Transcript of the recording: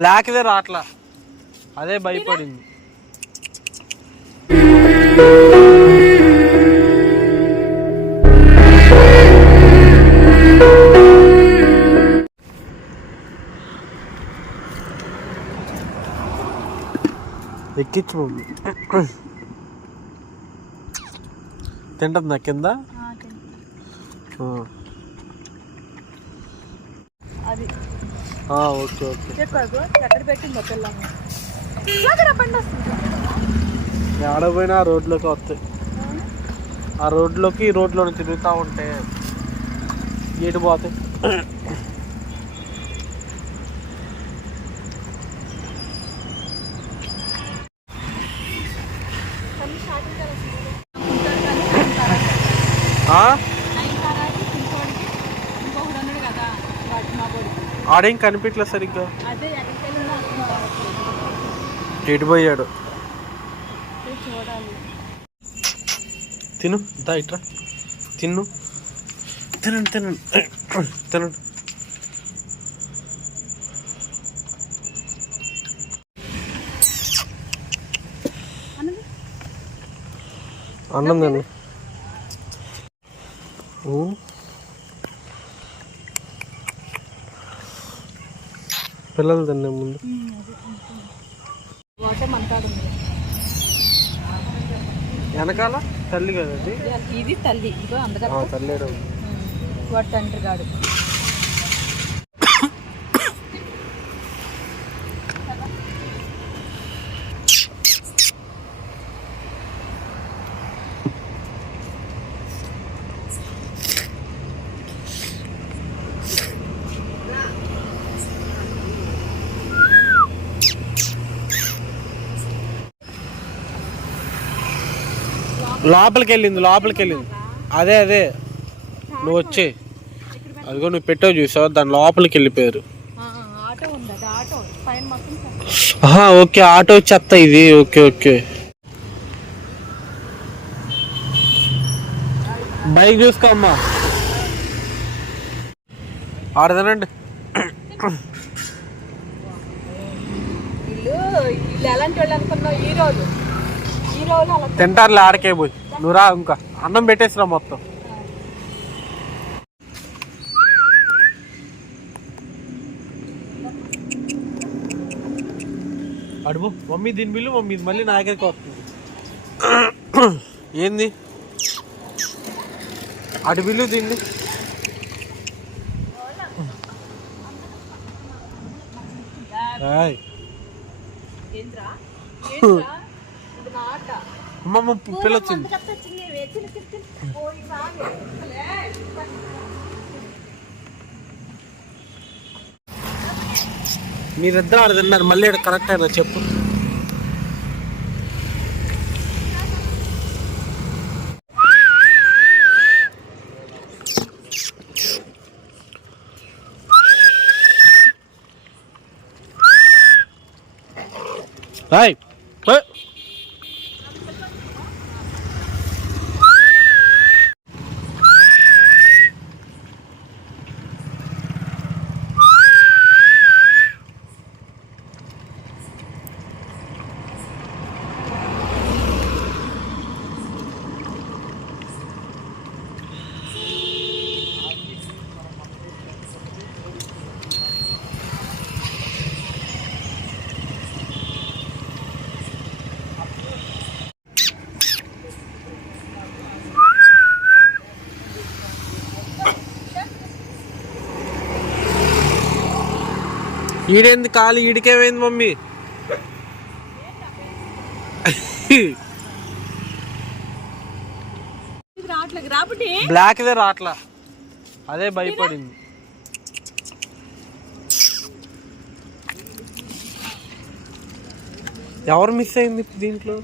బ్లాక్దే రాట్లా, అదే భయపడింది. ఎక్కించు మమ్మీ. తింటుందా కింద? Okay okay. ఆడపోయినా ఆ రోడ్లోకి వస్తాయి. ఆ రోడ్లోకి ఈ రోడ్లో తిరుగుతూ ఉంటే ఏటు పోతాయి. ఆడేం కనిపించలేదు సరిగ్గా, ఎడిపోయాడు. తిను దా ఇట్రా, తిను తినండి తినండి తినండి. అన్నం తినండి. పిల్లలు తిన్నా ముందు. వెనకాల తల్లి కదా ఇది తల్లి, తల్లి వాడు తండ్రి గాడు. లోపలికి వెళ్ళింది. అదే అదే నువ్వు వచ్చే, అదిగో నువ్వు పెట్టావు చూసావు, దాని లోపలికి వెళ్ళిపోయారు. ఓకే ఆటో చెత్త ఇది. Okay okay. బైక్ చూసుకో అమ్మా. ఆడదనండి. తింటారులే ఆడకే పోయి. నువ్వు రా, ఇంకా అన్నం పెట్టేసిరా మొత్తం. అడుగు మమ్మీ, దీని బిల్లు మమ్మీ మళ్ళీ నా దగ్గరికి వస్తుంది. ఏంది అటు బిల్లు దీన్ని? అమ్మమ్మ పిల్ల వచ్చింది. మీరిద్దరు ఆడ తిన్నారు, మళ్ళీ కరెక్ట్ అయినా చెప్పు. హాయ్ ఈడేంది కాలు, ఈడికేమైంది మమ్మీ? బ్లాక్దే రాట్లా, అదే భయపడింది. ఎవరు మిస్ అయింది దీంట్లో?